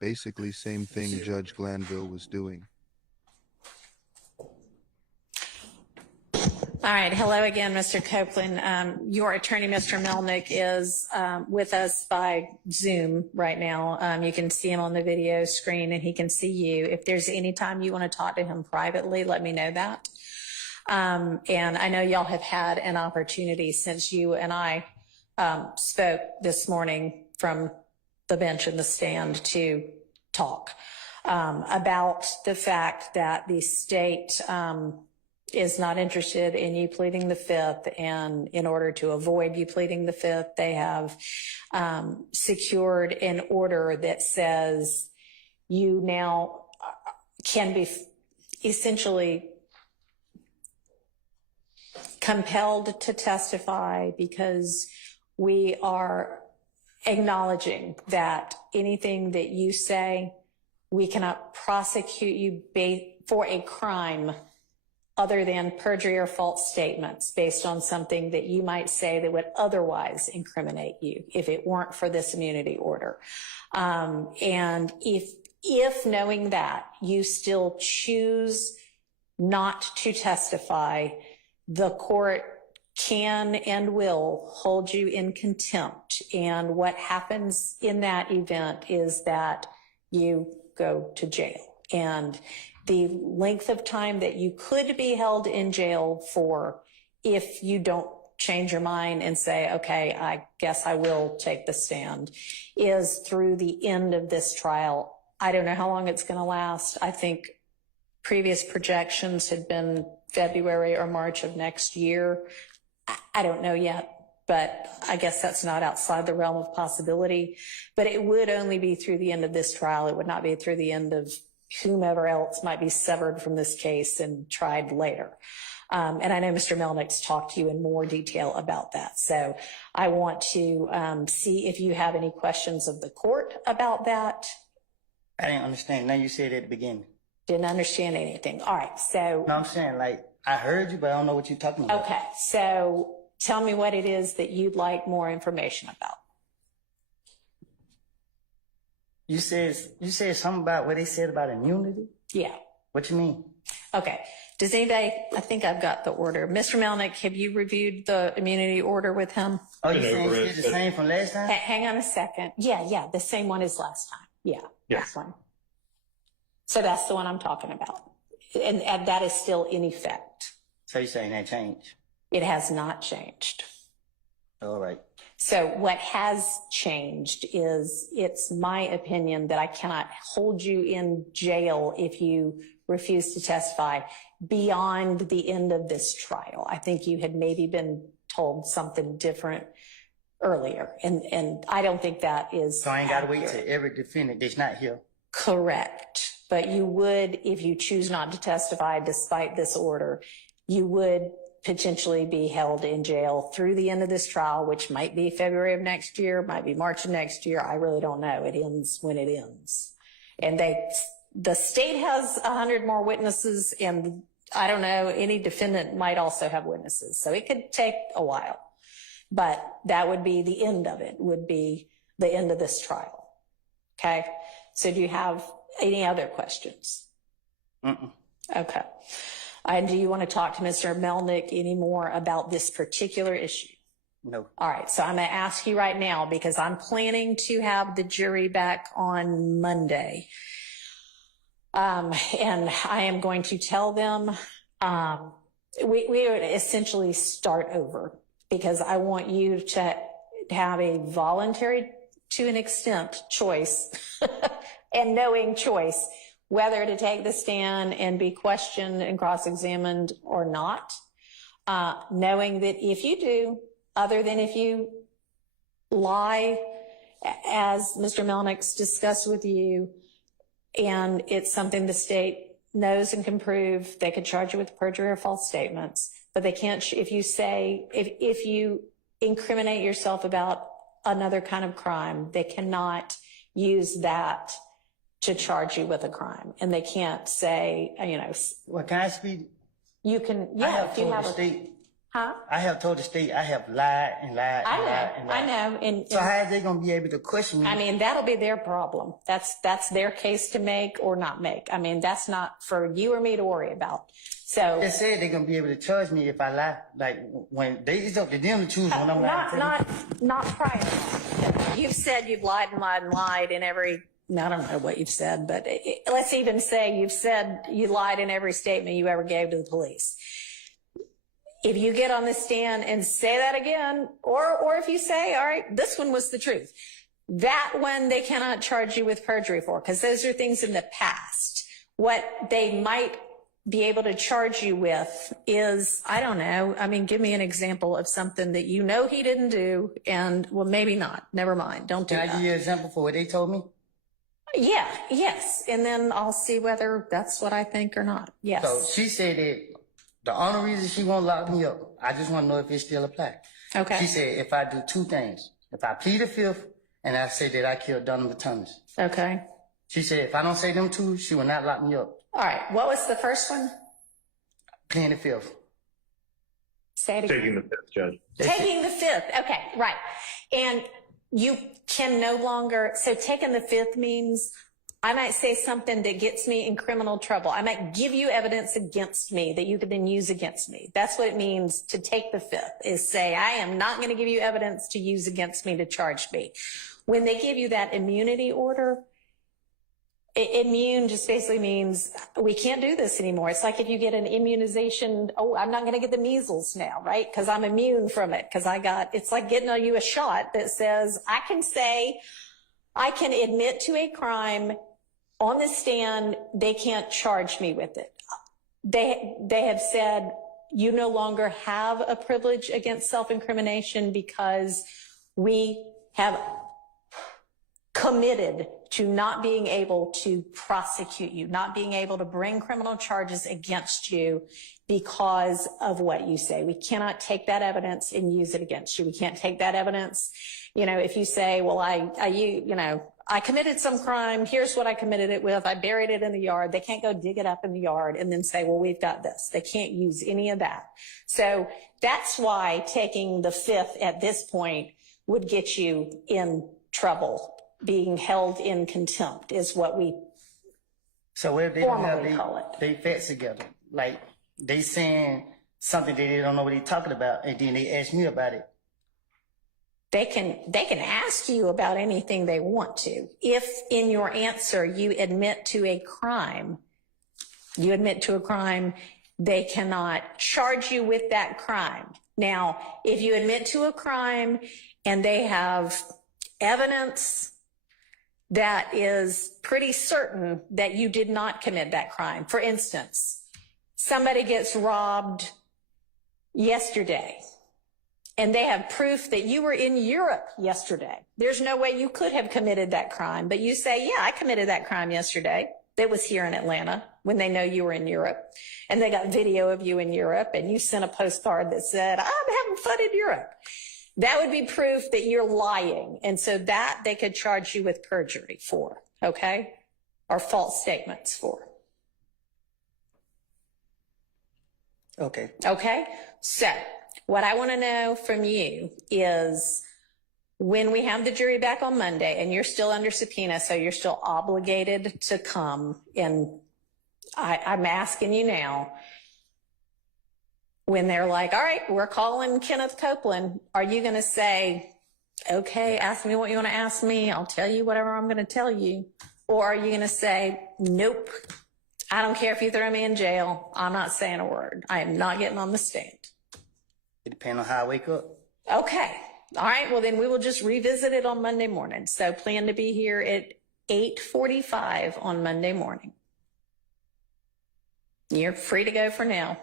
Basically, same thing Judge Glanville was doing. All right. Hello again, Mr. Copeland. Your attorney, Mr. Melnick, is with us by Zoom right now. You can see him on the video screen and he can see you. If there's any time you want to talk to him privately, let me know that. And I know y'all have had an opportunity since you and I spoke this morning from the bench and the stand to talk about the fact that the state is not interested in you pleading the fifth, and in order to avoid you pleading the fifth, they have secured an order that says you now can be essentially compelled to testify, because we are acknowledging that anything that you say, we cannot prosecute you for a crime other than perjury or false statements based on something that you might say that would otherwise incriminate you if it weren't for this immunity order. And if knowing that you still choose not to testify, the court can and will hold you in contempt. And what happens in that event is that you go to jail. And the length of time that you could be held in jail for, if you don't change your mind and say, okay, I guess I will take the stand, is through the end of this trial. I don't know how long it's going to last. I think previous projections had been February or March of next year. I don't know yet, but I guess that's not outside the realm of possibility. But it would only be through the end of this trial. It would not be through the end of whomever else might be severed from this case and tried later. And I know Mr. Melnick's talked to you in more detail about that. So I want to see if you have any questions of the court about that. I didn't understand. Now you said at the beginning. Didn't understand anything. All right. So. No, I'm saying, like, I heard you, but I don't know what you're talking about. Okay. So tell me what it is that you'd like more information about. You said something about what they said about immunity? Yeah. What you mean? Okay. Does anybody, I think I've got the order. Mr. Melnick, have you reviewed the immunity order with him? Oh, you saying it's the same from last time? Hang on a second. Yeah. The same one as last time. Yeah. This one. So that's the one I'm talking about. And that is still in effect. So you're saying that changed? It has not changed. All right. So what has changed is, it's my opinion that I cannot hold you in jail if you refuse to testify beyond the end of this trial. I think you had maybe been told something different earlier. And I don't think that is So I ain't got to wait till every defendant that's not here. Correct. But you would, if you choose not to testify despite this order, you would potentially be held in jail through the end of this trial, which might be February of next year, might be March of next year. I really don't know. It ends when it ends. And the state has 100 more witnesses, and I don't know, any defendant might also have witnesses. So it could take a while, but that would be the end of it, would be the end of this trial. Okay. So do you have any other questions? Okay. And do you want to talk to Mr. Melnick any more about this particular issue? No. All right. So I'm going to ask you right now, because I'm planning to have the jury back on Monday. And I am going to tell them, we would essentially start over, because I want you to have a voluntary, to an extent, choice and knowing choice, whether to take the stand and be questioned and cross-examined or not, knowing that if you do, other than if you lie, as Mr. Melnick's discussed with you, and it's something the state knows and can prove, they could charge you with perjury or false statements, but they can't, if you incriminate yourself about another kind of crime, they cannot use that to charge you with a crime. And they can't say, Well, can I speak? You can, yeah, if you have state Huh? I have told the state I have lied and lied and lied and lied. I know. And So how are they going to be able to question me? I mean, that'll be their problem. That's their case to make or not make. I mean, that's not for you or me to worry about. So They said they're going to be able to charge me if I lie. Like, when it's up to them to choose when I'm lying. not prior. You've said you've lied and lied and lied in every, I don't know what you've said, but let's even say you've said you lied in every statement you ever gave to the police. If you get on the stand and say that again, or if you say, all right, this one was the truth, that one they cannot charge you with perjury for, because those are things in the past. What they might be able to charge you with is, I don't know, I mean, give me an example of something that you know he didn't do, and well, maybe not. Never mind. Don't do that. Can I give you an example for what they told me? Yeah, yes. And then I'll see whether that's what I think or not. Yes. So she said that the only reason she won't lock me up, I just want to know if it still applies. Okay. She said if I do two things, if I plead the fifth and I say that I killed Donovan Thomas. Okay. She said if I don't say them two, she will not lock me up. All right. What was the first one? Pleading the fifth. Say it again. Taking the fifth, Judge. Taking the fifth. Okay, right. And you can no longer, so taking the fifth means I might say something that gets me in criminal trouble. I might give you evidence against me that you could then use against me. That's what it means to take the fifth, is say, I am not going to give you evidence to use against me to charge me. When they give you that immunity order, immune just basically means we can't do this anymore. It's like if you get an immunization, oh, I'm not going to get the measles now, right? Because I'm immune from it. Because it's like getting you a shot that says, I can admit to a crime on the stand, they can't charge me with it. They have said you no longer have a privilege against self-incrimination because we have committed to not being able to prosecute you, not being able to bring criminal charges against you because of what you say. We cannot take that evidence and use it against you. We can't take that evidence. If you say, well, I committed some crime. Here's what I committed it with. I buried it in the yard. They can't go dig it up in the yard and then say, well, we've got this. They can't use any of that. So that's why taking the fifth at this point would get you in trouble. Being held in contempt is what we So what if they don't have formally call it. they facts together? Like they saying something that they don't know what they're talking about, and then they ask me about it. They can ask you about anything they want to. If in your answer you admit to a crime, they cannot charge you with that crime. Now, if you admit to a crime and they have evidence that is pretty certain that you did not commit that crime. For instance, somebody gets robbed yesterday and they have proof that you were in Europe yesterday. There's no way you could have committed that crime, but you say, yeah, I committed that crime yesterday. That was here in Atlanta when they know you were in Europe, and they got video of you in Europe, and you sent a postcard that said, I'm having fun in Europe. That would be proof that you're lying. And so that they could charge you with perjury for, okay? Or false statements for. Okay. Okay? So what I want to know from you is when we have the jury back on Monday and you're still under subpoena, so you're still obligated to come, and I'm asking you now, when they're like, all right, we're calling Kenneth Copeland, are you going to say, okay, ask me what you want to ask me. I'll tell you whatever I'm going to tell you. Or are you going to say, nope, I don't care if you throw me in jail. I'm not saying a word. I am not getting on the stand. It depends on how I wake up. Okay. All right. Well, then we will just revisit it on Monday morning. So plan to be here at 8:45 on Monday morning. You're free to go for now.